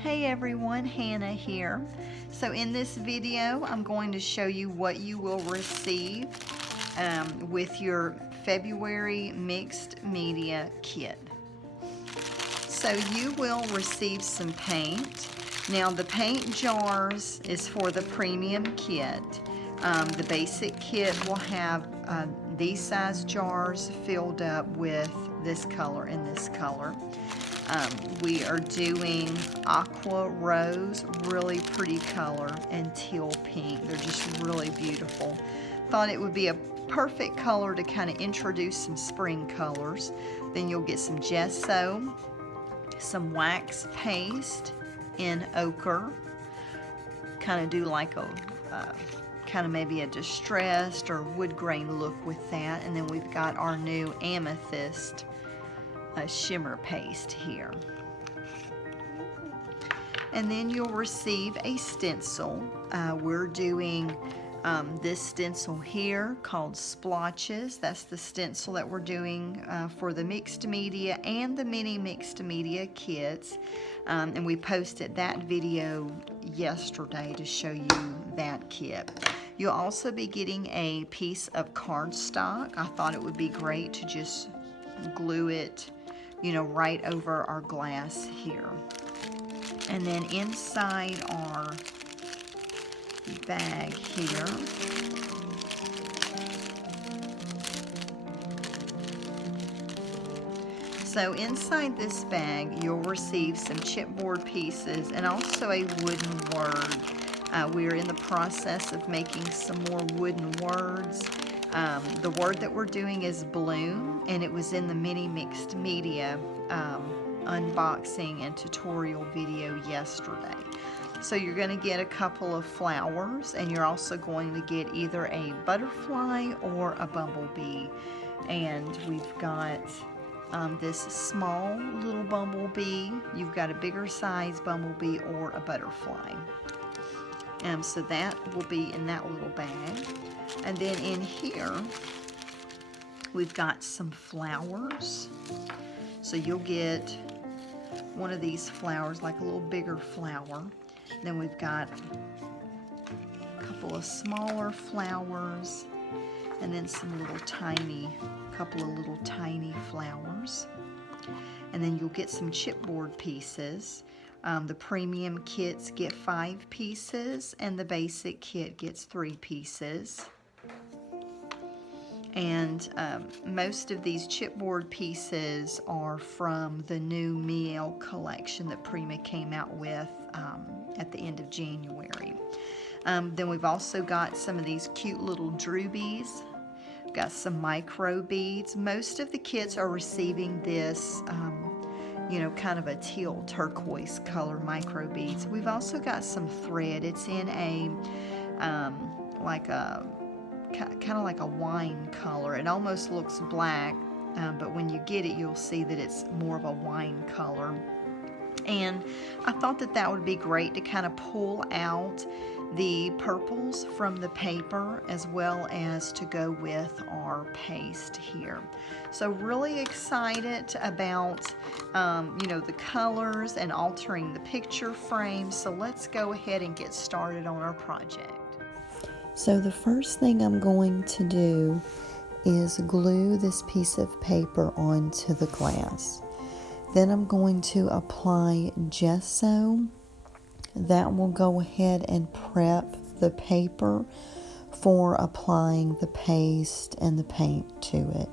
Hey everyone, Hannah here. So in this video, I'm going to show you what you will receive with your February mixed media kit. So you will receive some paint. Now the paint jars is for the premium kit. The basic kit will have these size jars filled up with this color and this color. We are doing aqua rose, really pretty color, and teal pink. They're just really beautiful. Thought it would be a perfect color to kind of introduce some spring colors. Then you'll get some gesso, some wax paste in ochre, kind of do like a kind of maybe a distressed or wood grain look with that. And then we've got our new amethyst shimmer paste here. And then you'll receive a stencil. We're doing this stencil here called Splotches. That's the stencil that we're doing for the mixed media and the mini mixed media kits. And we posted that video yesterday to show you that kit. You'll also be getting a piece of cardstock. I thought it would be great to just glue it, you know, right over our glass here. And then inside our bag here, so inside this bag you'll receive some chipboard pieces and also a wooden word. We're in the process of making some more wooden words. The word that we're doing is bloom, and it was in the mini mixed media unboxing and tutorial video yesterday. So you're going to get a couple of flowers, and you're also going to get either a butterfly or a bumblebee. And we've got this small little bumblebee. You've got a bigger size bumblebee or a butterfly. So that will be in that little bag. And then in here, we've got some flowers. So you'll get one of these flowers, like a little bigger flower. Then we've got a couple of smaller flowers, and then some couple of little tiny flowers. And then you'll get some chipboard pieces. The premium kits get 5 pieces, and the basic kit gets 3 pieces. And most of these chipboard pieces are from the new Miel collection that Prima came out with at the end of January. Then we've also got some of these cute little droobies. We've got some micro beads. Most of the kits are receiving this you know, kind of a teal turquoise color micro beads. We've also got some thread. It's in a like a kind of like a wine color. It almost looks black, but when you get it, you'll see that it's more of a wine color. And I thought that that would be great to kind of pull out the purples from the paper, as well as to go with our paste here. So really excited about you know, the colors and altering the picture frame. So let's go ahead and get started on our project. So the first thing I'm going to do is glue this piece of paper onto the glass. Then I'm going to apply gesso. That will go ahead and prep the paper for applying the paste and the paint to it.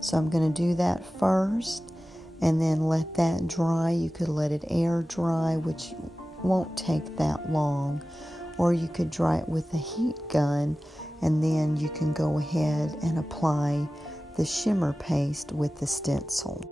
So I'm going to do that first and then let that dry. You could let it air dry, which won't take that long, or you could dry it with a heat gun, and then you can go ahead and apply the shimmer paste with the stencil.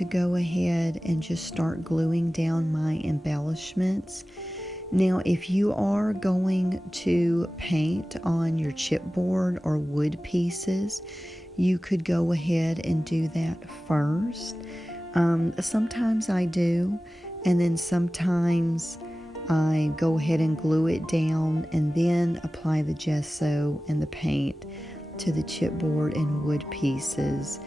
to go ahead and just start gluing down my embellishments. Now, if you are going to paint on your chipboard or wood pieces, you could go ahead and do that first. Sometimes I do, and then sometimes I go ahead and glue it down and then apply the gesso and the paint to the chipboard and wood pieces.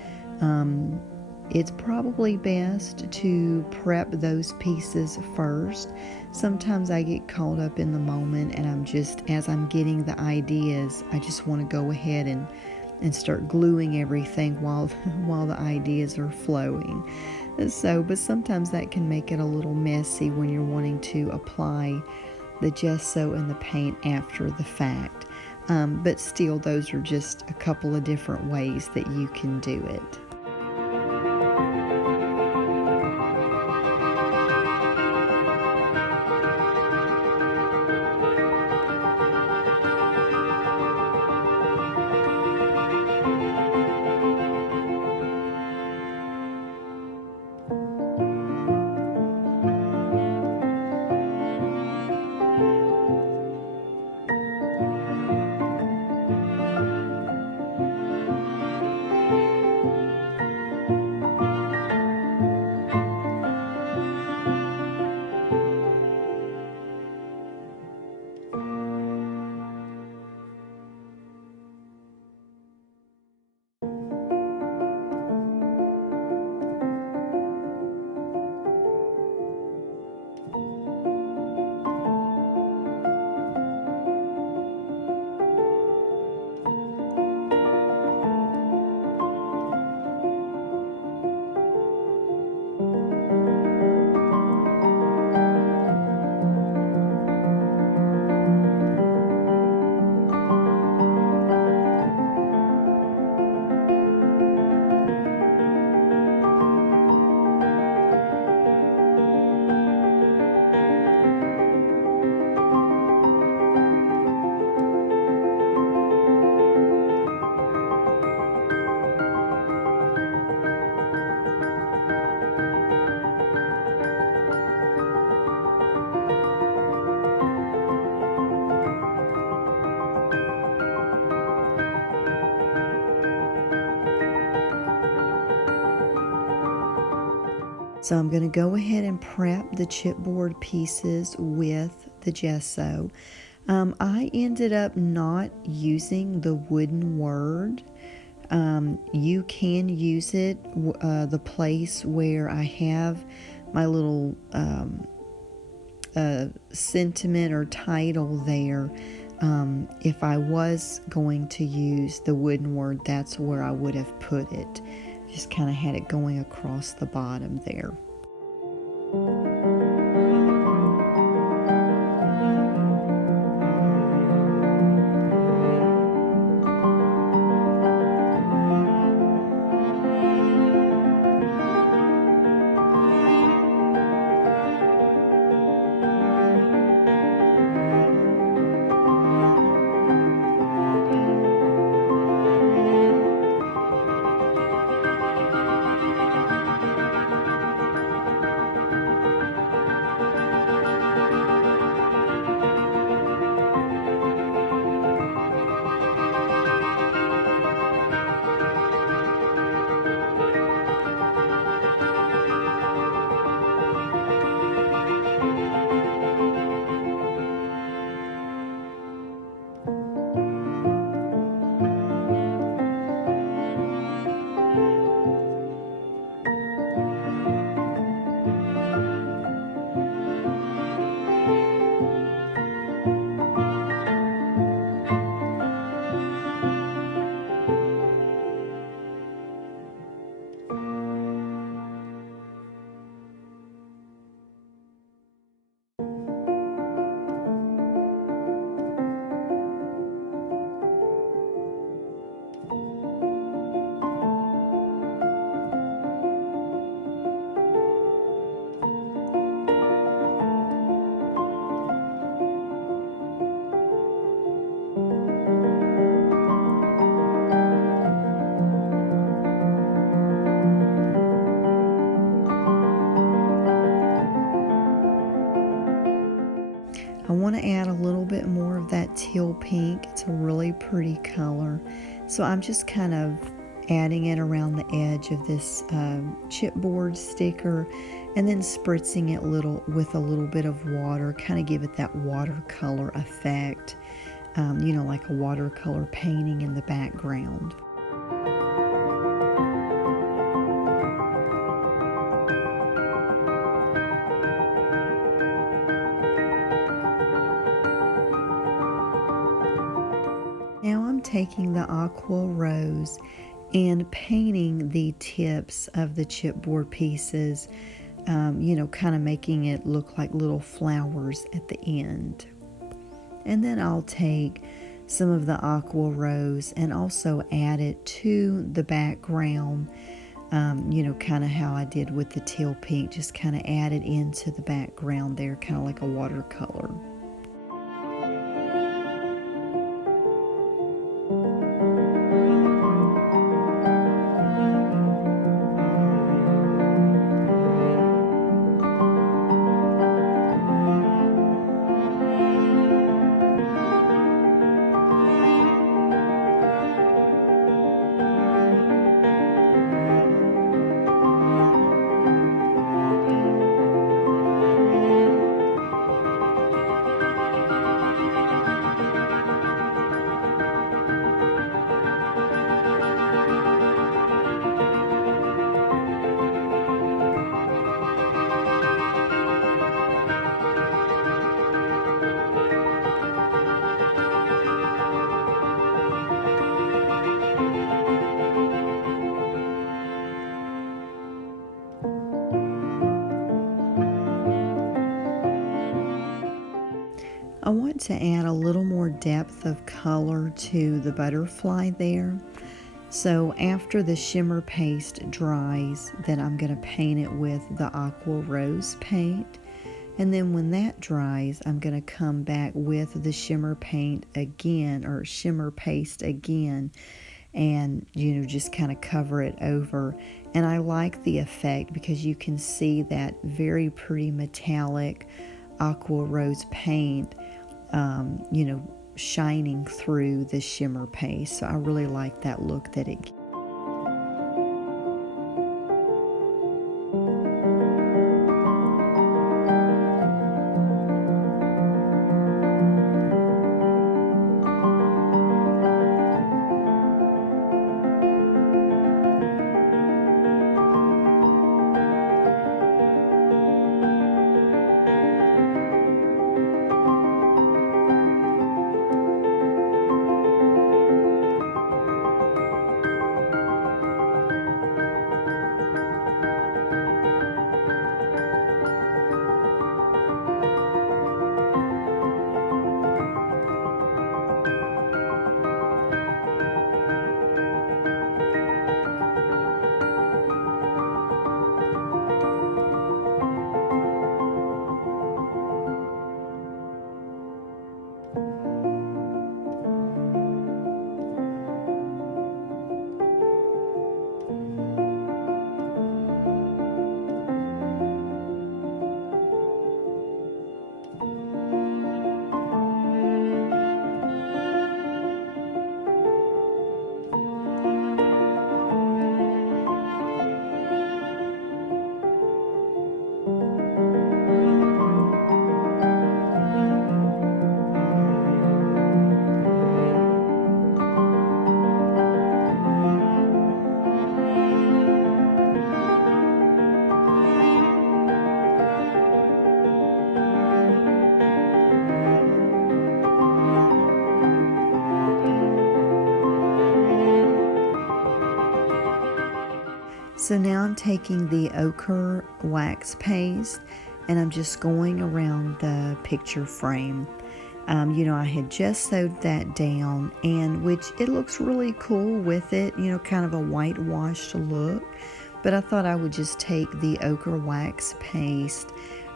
It's probably best to prep those pieces first. Sometimes I get caught up in the moment and as I'm getting the ideas, I just want to go ahead and start gluing everything while the ideas are flowing. But sometimes that can make it a little messy when you're wanting to apply the gesso and the paint after the fact. But still, those are just a couple of different ways that you can do it. So I'm going to go ahead and prep the chipboard pieces with the gesso. I ended up not using the wooden word. You can use it, the place where I have my little sentiment or title there. If I was going to use the wooden word, that's where I would have put it. Just kind of had it going across the bottom there. want to add a little bit more of that teal pink. It's a really pretty color. So I'm just kind of adding it around the edge of this chipboard sticker, and then spritzing it with a little bit of water, kind of give it that watercolor effect, like a watercolor painting in the background. Now I'm taking the aqua rose and painting the tips of the chipboard pieces, kind of making it look like little flowers at the end. And then I'll take some of the aqua rose and also add it to the background, kind of how I did with the teal pink, just kind of add it into the background there, kind of like a watercolor. I want to add a little more depth of color to the butterfly there. So after the shimmer paste dries, then I'm going to paint it with the aqua rose paint. And then when that dries, I'm going to come back with the shimmer paint again, or shimmer paste again, and just kind of cover it over. And I like the effect because you can see that very pretty metallic aqua rose paint shining through the shimmer paste. So I really like that look that it gives. So now I'm taking the ochre wax paste and I'm just going around the picture frame. I had just sewed that down, and which it looks really cool with it, kind of a whitewashed look. But I thought I would just take the ochre wax paste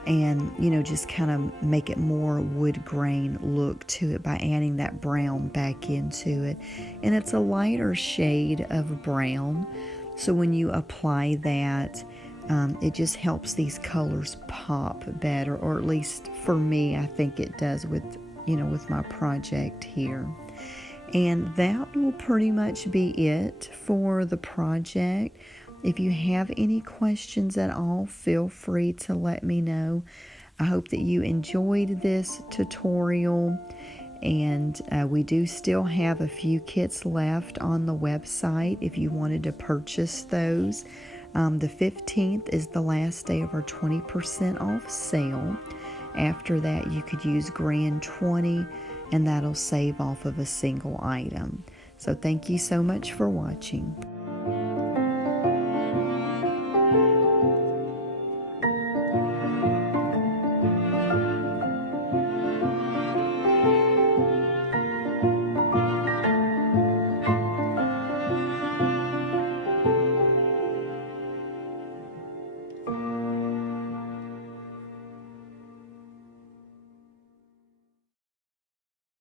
and, just kind of make it more wood grain look to it by adding that brown back into it. And it's a lighter shade of brown. So when you apply that, It just helps these colors pop better, or at least for me, I think it does with, with my project here. And that will pretty much be it for the project. If you have any questions at all, feel free to let me know. I hope that you enjoyed this tutorial, and we do still have a few kits left on the website if you wanted to purchase those. The 15th is the last day of our 20% off sale. After that, you could use Grand 20, and that'll save off of a single item. So thank you so much for watching.